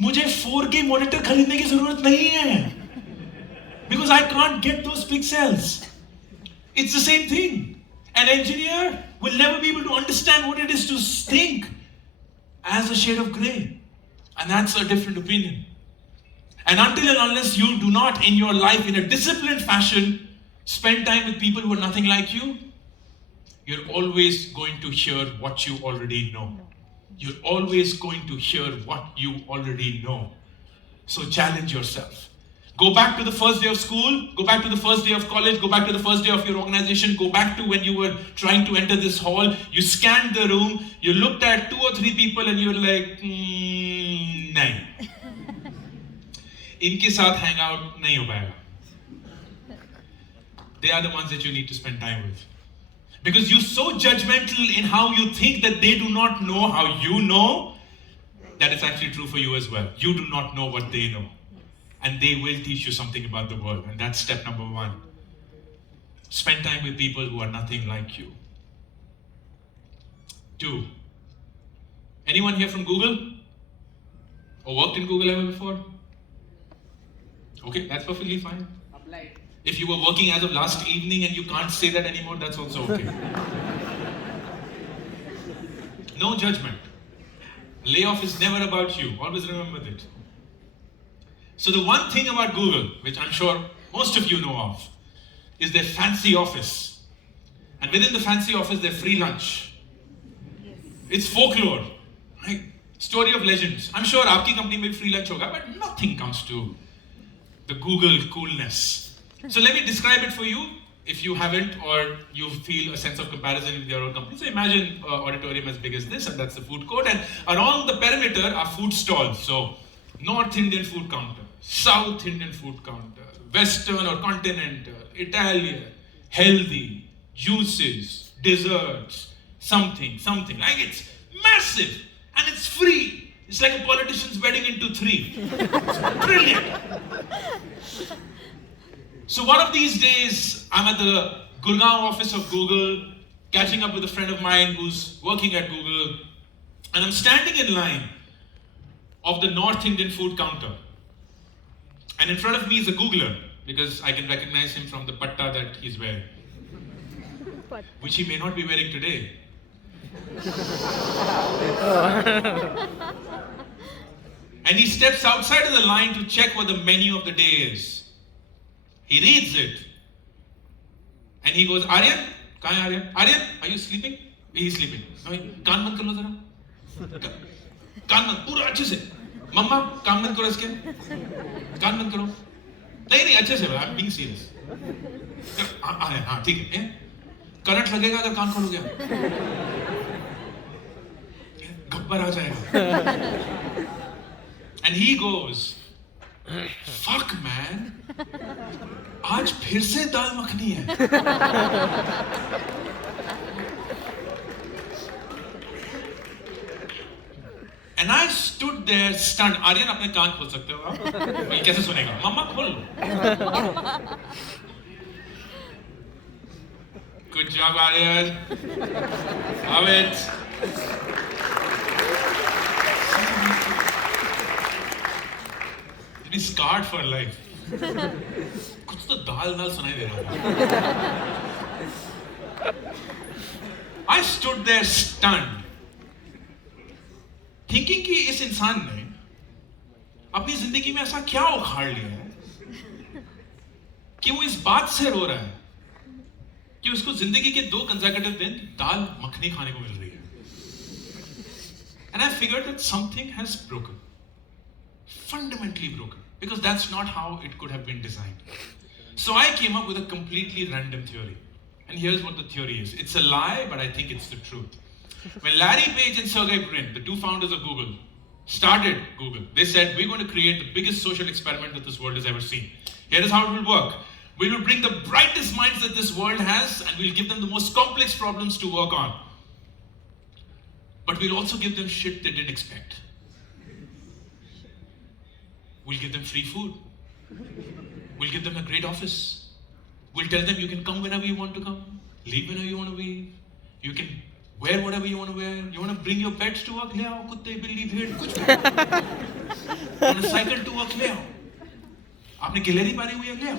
मुझे 4K monitor खरीदने की जरूरत नहीं है, because I can't get those pixels. It's the same thing. An engineer will never be able to understand what it is to think as a shade of gray, and that's a different opinion. And until and unless you do not in your life in a disciplined fashion spend time with people who are nothing like you, you're always going to hear what you already know. You're always going to hear what you already know. So challenge yourself. Go back to the first day of school, go back to the first day of college, go back to the first day of your organization, go back to when you were trying to enter this hall, you scanned the room, you looked at 2 or 3 people and you were like, nahin. इनके साथ hang out नहीं हो पाएगा. They are the ones that you need to spend time with. Because you're so judgmental in how you think that they do not know how you know, that it's actually true for you as well. You do not know what they know. And they will teach you something about the world. And that's step number 1. Spend time with people who are nothing like you. 2. Anyone here from Google? Or worked in Google ever before? Okay, that's perfectly fine. Applied. If you were working as of last evening and you can't say that anymore, that's also okay. No judgment. Layoff is never about you. Always remember that. So the one thing about Google, which I'm sure most of you know of, is their fancy office. And within the fancy office, their free lunch. Yes. It's folklore, right? Story of legends. I'm sure aapki company mein free lunch hoga, but nothing comes to the Google coolness. So let me describe it for you if you haven't or you feel a sense of comparison with your own company. So imagine an auditorium as big as this, and that's the food court, and around the perimeter are food stalls. So North Indian food counter, South Indian food counter, Western or continental, Italian, healthy, juices, desserts, something. Like it's massive and it's free. It's like a politician's wedding into 3. It's brilliant. So one of these days, I'm at the Gurgaon office of Google, catching up with a friend of mine who's working at Google, and I'm standing in line of the North Indian food counter. And in front of me is a Googler, because I can recognize him from the patta that he's wearing, which he may not be wearing today. And he steps outside of the line to check what the menu of the day is. He reads it. And he goes, Aryan? Kahan hai Aryan? Aryan, are you sleeping? He's sleeping. Kaan band kar lo zara. Kaan band, pura अच्छे से. Mama, kaan band karo iske. Kaan band karo. नहीं, अच्छे से. I'm being serious. हाँ, ठीक है. Current लगेगा अगर कान खोल गया. गब्बर आ जाएगा. And he goes, fuck man, आज फिर से दाल मखनी है. And I stood there stunned. Aryan अपने कान खोल सकते हो आप? ये कैसे सुनेगा? मम्मा खोल लो. Good job, Aryan. Love it. Be scarred for life. कुछ तो दाल नाल सुनाई दे रहा था. I stood there stunned, thinking कि इस इंसान ने अपनी जिंदगी में ऐसा क्या उखाड़ लिया है कि वो इस बात से रो रहा है कि उसको जिंदगी के 2 consecutive दिन दाल मखनी खाने को मिल रही है. And I figured that something has broken. Fundamentally broken, because that's not how it could have been designed. So I came up with a completely random theory. And here's what the theory is. It's a lie, but I think it's the truth. When Larry Page and Sergey Brin, the 2 founders of Google, started Google, they said, we're going to create the biggest social experiment that this world has ever seen. Here is how it will work. We will bring the brightest minds that this world has, and we'll give them the most complex problems to work on. But we'll also give them shit they didn't expect. We'll give them free food. We'll give them a great office. We'll tell them you can come whenever you want to come, leave whenever you want to leave. You can wear whatever you want to wear. You want to bring your pets to work? Le aao, kutte, billi, bhed, kuch bhi. You want to cycle to work? ले आओ. आपने गिलहरी पारी हुई है? ले आओ.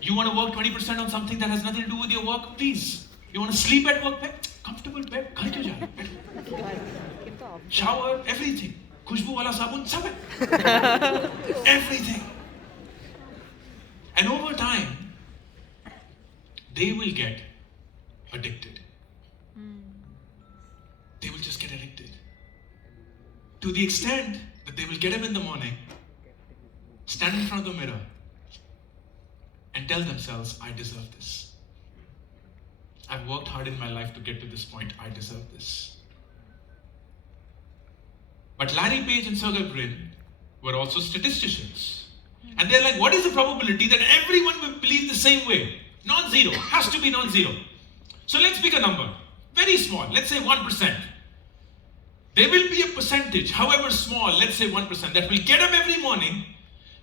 You want to work 20% on something that has nothing to do with your work? Please. You want to sleep at work? Bed? Comfortable bed? घर क्यों जा रहे हैं? Shower, everything. खुशबू वाला साबुन सब है. Everything. And over time, they will get addicted. They will just get addicted. To the extent that they will get up in the morning, stand in front of the mirror, and tell themselves, I deserve this. I've worked hard in my life to get to this point. I deserve this. But Larry Page and Sergey Brin were also statisticians. And they're like, what is the probability that everyone will believe the same way? Non-zero. Has to be non-zero. So let's pick a number. Very small. Let's say 1%. There will be a percentage, however small, let's say 1%, that will get up every morning,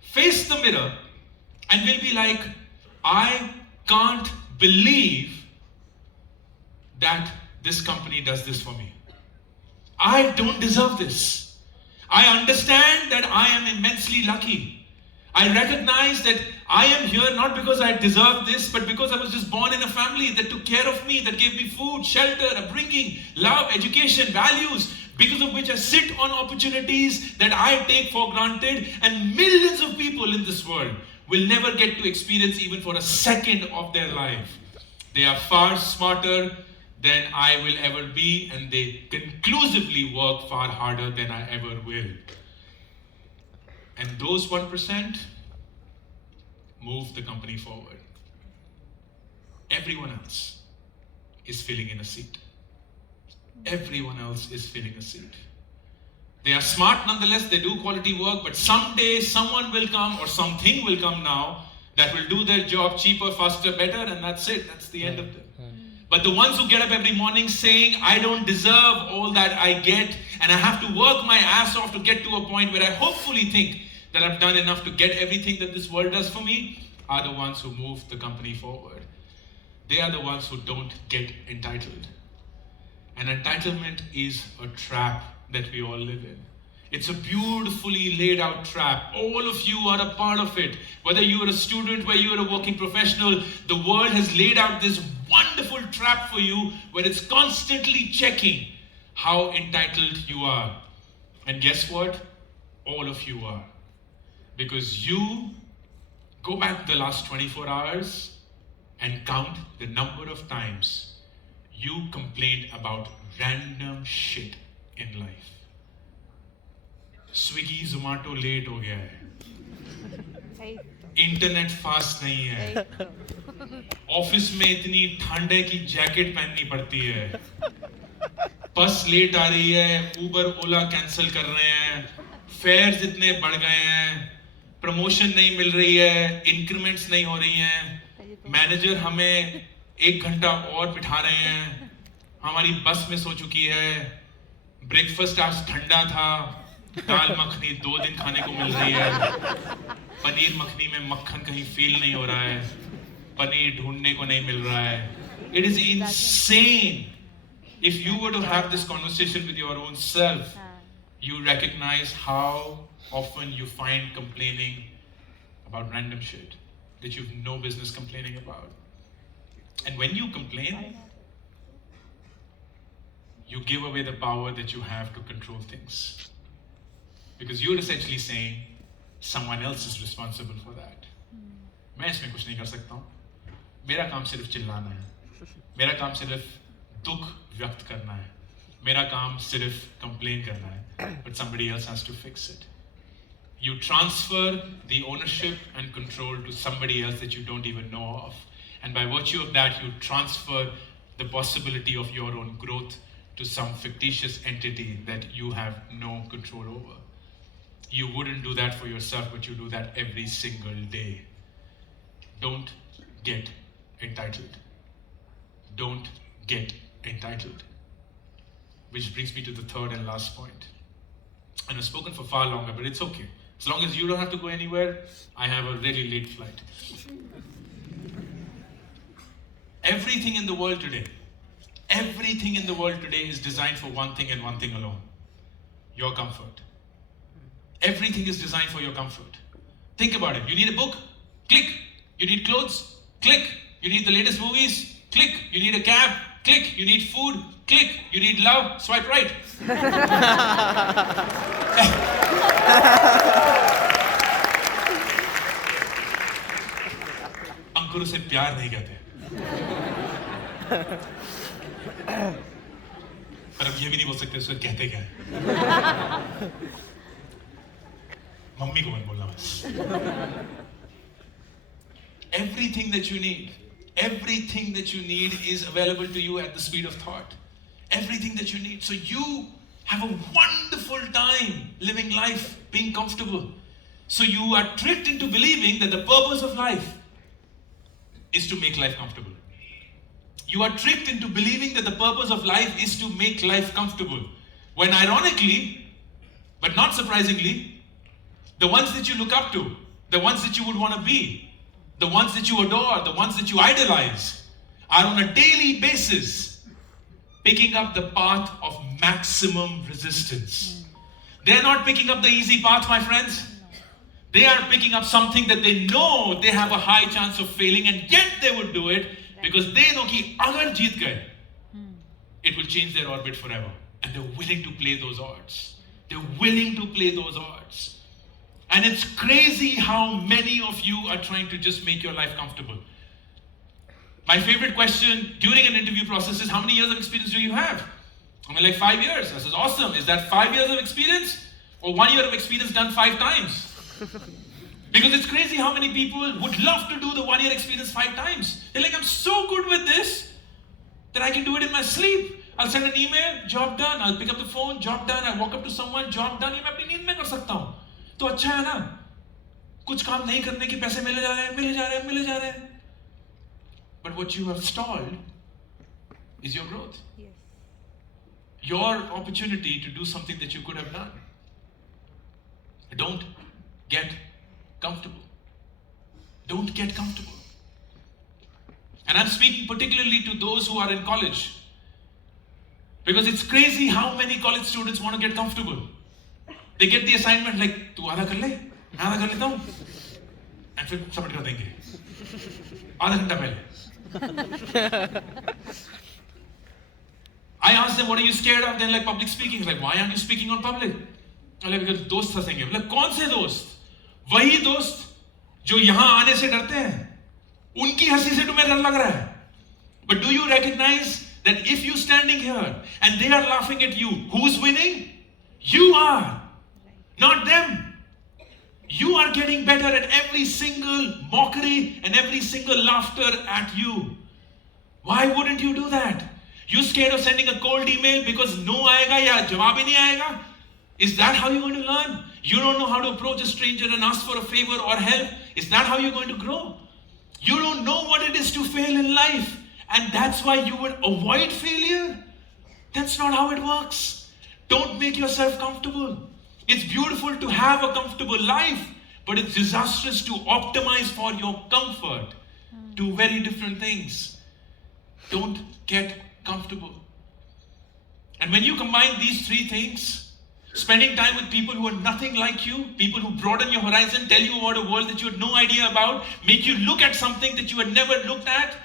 face the mirror, and will be like, I can't believe that this company does this for me. I don't deserve this. I understand that I am immensely lucky. I recognize that I am here not because I deserve this, but because I was just born in a family that took care of me, that gave me food, shelter, upbringing, love, education, values, because of which I sit on opportunities that I take for granted, and millions of people in this world will never get to experience even for a second of their life. They are far smarter than I will ever be, and they conclusively work far harder than I ever will. And those 1% move the company forward. Everyone else is filling in a seat. Everyone else is filling a seat. They are smart nonetheless, they do quality work, but someday someone will come or something will come now that will do their job cheaper, faster, better, and that's it. That's the end of it. But the ones who get up every morning saying, I don't deserve all that I get, and I have to work my ass off to get to a point where I hopefully think that I've done enough to get everything that this world does for me, are the ones who move the company forward. They are the ones who don't get entitled. And entitlement is a trap that we all live in. It's a beautifully laid out trap. All of you are a part of it. Whether you are a student, whether you are a working professional, the world has laid out this wonderful trap for you where it's constantly checking how entitled you are. And guess what? All of you are. Because you go back the last 24 hours and count the number of times you complained about random shit in life. Swiggy, Zomato late हो गया है. Internet fast नहीं है. Office में इतनी ठंड है कि जैकेट पहननी पड़ती है. बस लेट आ रही है. उबर ओला कैंसिल कर रहे हैं. फेयर्स इतने बढ़ गए हैं. प्रमोशन नहीं मिल रही है. इंक्रीमेंट्स नहीं हो रही हैं. मैनेजर हमें 1 घंटा और बिठा रहे हैं. हमारी बस मिस हो चुकी है. ब्रेकफास्ट आज ठंडा था. दाल मखनी 2 दिन खाने को मिल रही है. पनीर मखनी में मक्खन कहीं फील नहीं हो रहा है. पनीर ढूंढने को नहीं मिल रहा है. It is insane. If you were to have this conversation with your own self, you recognize how often you find complaining about random shit that you've no business complaining about. And when you complain, you give away the power that you have to control things. Because you're essentially saying someone else is responsible for that. मैं इसमें कुछ नहीं कर सकता हूँ. मेरा काम सिर्फ चिल्लाना है. मेरा काम सिर्फ दुख व्यक्त करना है. मेरा काम सिर्फ complain करना है. But somebody else has to fix it. You transfer the ownership and control to somebody else that you don't even know of. And by virtue of that, you transfer the possibility of your own growth to some fictitious entity that you have no control over. You wouldn't do that for yourself, but you do that every single day. Don't get entitled. Don't get entitled. Which brings me to the third and last point. And I've spoken for far longer, but it's okay. As long as you don't have to go anywhere, I have a really late flight. Everything in the world today is designed for one thing and one thing alone. Your comfort. Everything is designed for your comfort. Think about it. You need a book? Click. You need clothes? Click. You need the latest movies? Click. You need a cab? Click. You need food? Click. You need love? Swipe right. अंकुर उसे प्यार नहीं कहते, पर अब ये भी नहीं बोल सकते उसे कहते क्या है। मम्मी को मत बोलना बस। Everything that you need is available to you at the speed of thought. Everything that you need. So you have a wonderful time living life, being comfortable. So you are tricked into believing that the purpose of life is to make life comfortable. You are tricked into believing that the purpose of life is to make life comfortable. When ironically, but not surprisingly, the ones that you look up to, the ones that you would want to be, the ones that you adore, the ones that you idolize, are on a daily basis picking up the path of maximum resistance. They are not picking up the easy path, my friends. They are picking up something that they know they have a high chance of failing, and yet they would do it because they know कि अगर जीत गए, it will change their orbit forever. And they're willing to play those odds. They're willing to play those odds. And it's crazy how many of you are trying to just make your life comfortable. My favorite question during an interview process is, how many years of experience do you have? I mean, like 5 years. I said, awesome. Is that 5 years of experience or 1 year of experience done 5 times? Because it's crazy how many people would love to do the 1 year experience 5 times. They're like, I'm so good with this that I can do it in my sleep. I'll send an email, job done. I'll pick up the phone, job done. I walk up to someone, job done. ये मैं अपनी नींद में कर सकता हूँ. तो अच्छा है ना? कुछ काम नहीं करने के पैसे मिले जा रहे हैं. But what you have stalled is your growth. Yes. Your opportunity to do something that you could have done. Don't get comfortable. Don't get comfortable. And I'm speaking particularly to those who are in college. Because it's crazy how many college students want to get comfortable. They get the assignment like, तू आधा कर ले, मैं आधा कर लेता हूँ, and फिर सबमिट कर देंगे, आधा घंटा पहले. I asked them, what are you scared of? They're like, public speaking. Like, why aren't you speaking on public? I'm like, because दोस्त हंसेंगे. Like, कौन से दोस्त? वही दोस्त जो यहाँ आने से डरते हैं. उनकी हंसी से तुम्हें डर लग रहा है. But do you recognize that if you're standing here and they are laughing at you, who's winning? You are. Not them. You are getting better at every single mockery and every single laughter at you. Why wouldn't you do that? You scared of sending a cold email because no आएगा या जवाब ही नहीं आएगा? Is that how you're going to learn? You don't know how to approach a stranger and ask for a favor or help? Is that how you're going to grow? You don't know what it is to fail in life, and that's why you would avoid failure? That's not how it works. Don't make yourself comfortable. It's beautiful to have a comfortable life, but it's disastrous to optimize for your comfort. Two very different things. Don't get comfortable. And when you combine these three things, spending time with people who are nothing like you, people who broaden your horizon, tell you about a world that you had no idea about, make you look at something that you had never looked at,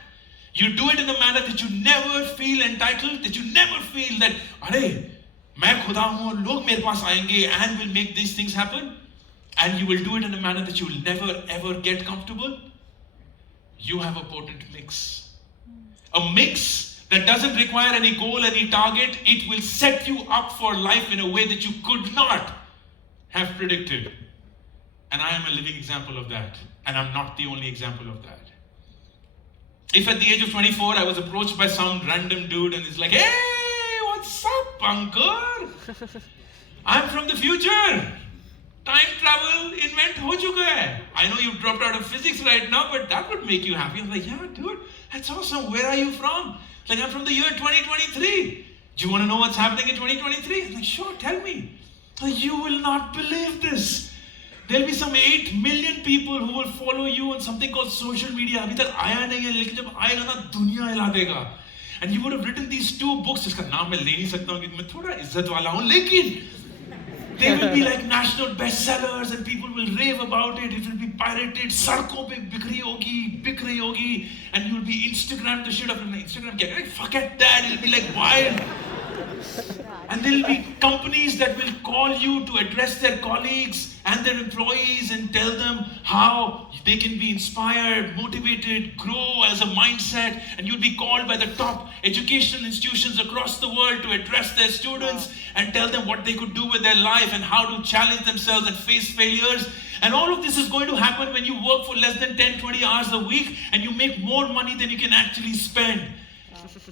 you do it in a manner that you never feel entitled, that you never feel that, अरे मैं खुदा हूँ, लोग मेरे पास आएंगे and will make these things happen, and you will do it in a manner that you will never ever get comfortable. You have a potent mix. A mix that doesn't require any goal, any target. It will set you up for life in a way that you could not have predicted. And I am a living example of that. And I'm not the only example of that. If at the age of 24, I was approached by some random dude and he's like, hey, what's up, Ankur? I'm from the future. Time travel invent ho chuka hai. I know you've dropped out of physics right now, but that would make you happy. I'm like, yeah, dude, that's awesome. Where are you from? Like, I'm from the year 2023. Do you want to know what's happening in 2023? I'm like, sure, tell me. Like, you will not believe this. There'll be some 8 million people who will follow you on something called social media. अभी तक आया नहीं है, लेकिन जब आएगा ना दुनिया हिला देगा. And you would have written these 2 books. जिसका नाम मैं ले नहीं सकता हूँ क्योंकि मैं थोड़ा इज्जत वाला हूँ, लेकिन They will be like national bestsellers and people will rave about it. It will be pirated. Sarko pe bik rahi hogi. And you'll be Instagram the shit of it. Instagram, forget that. It'll be like wild. And there will be companies that will call you to address their colleagues and their employees and tell them how they can be inspired, motivated, grow as a mindset. And you'll be called by the top educational institutions across the world to address their students and tell them what they could do with their life and how to challenge themselves and face failures. And all of this is going to happen when you work for less than 10, 20 hours a week and you make more money than you can actually spend.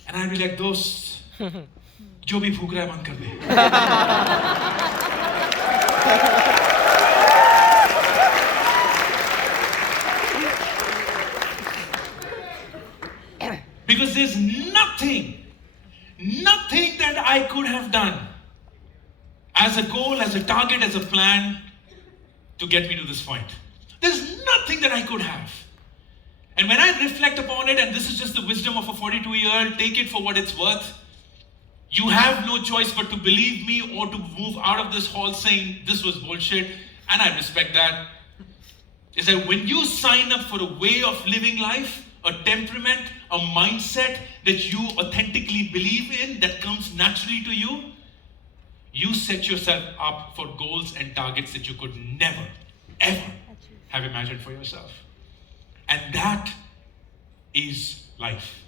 And I'll be like, those... जो भी फूक रहा है बंद कर दे. Because there's nothing that I could have done as a goal, as a target, as a plan to get me to this point. There's nothing that I could have. And when I reflect upon it, and this is just the wisdom of a 42-year-old, take it for what it's worth. You have no choice but to believe me or to move out of this hall saying this was bullshit, and I respect that. Is that when you sign up for a way of living life, a temperament, a mindset that you authentically believe in, that comes naturally to you, you set yourself up for goals and targets that you could never, ever have imagined for yourself. And that is life.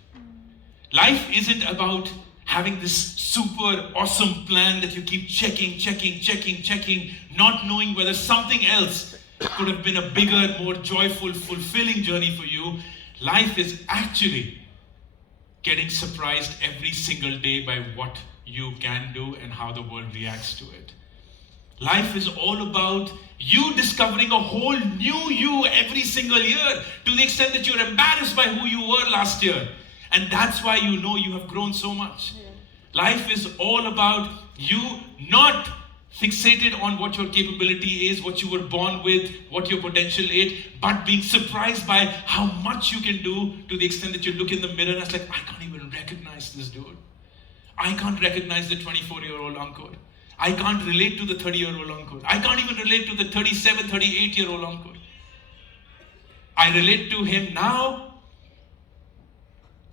Life isn't about having this super awesome plan that you keep checking, not knowing whether something else could have been a bigger, more joyful, fulfilling journey for you. Life is actually getting surprised every single day by what you can do and how the world reacts to it. Life is all about you discovering a whole new you every single year, to the extent that you're embarrassed by who you were last year. And that's why you know you have grown so much. Life is all about you not fixated on what your capability is, what you were born with, what your potential is, but being surprised by how much you can do, to the extent that you look in the mirror and it's like, I can't even recognize this dude. I can't recognize the 24-year-old Ankur. I can't relate to the 30-year-old Ankur. I can't even relate to the 37, 38-year-old Ankur. I relate to him now.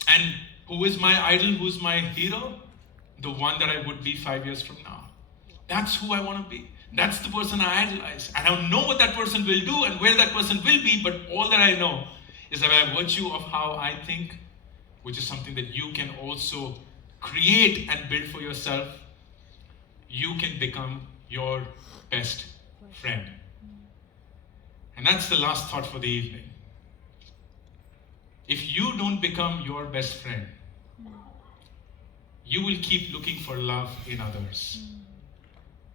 And who is my idol? Who's my hero? The one that I would be 5 years from now. That's who I want to be. That's the person I idolize. I don't know what that person will do and where that person will be, but all that I know is that by virtue of how I think, which is something that you can also create and build for yourself, you can become your best friend. And that's the last thought for the evening. If you don't become your best friend, you will keep looking for love in others.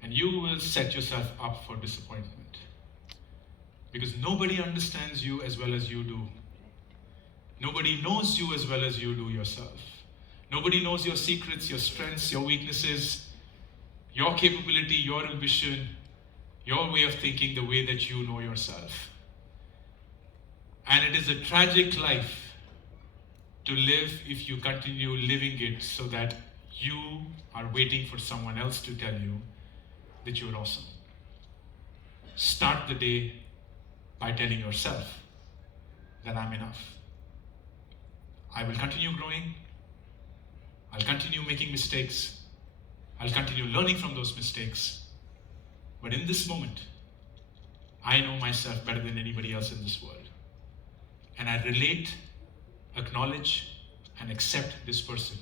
And you will set yourself up for disappointment. Because nobody understands you as well as you do. Nobody knows you as well as you do yourself. Nobody knows your secrets, your strengths, your weaknesses, your capability, your ambition, your way of thinking, the way that you know yourself. And it is a tragic life to live if you continue living it so that you are waiting for someone else to tell you that you're awesome. Start the day by telling yourself that I'm enough. I will continue growing. I'll continue making mistakes. I'll continue learning from those mistakes. But in this moment, I know myself better than anybody else in this world. And I relate, acknowledge, and accept this person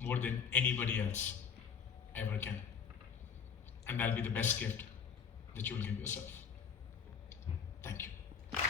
more than anybody else ever can. And that'll be the best gift that you will give yourself.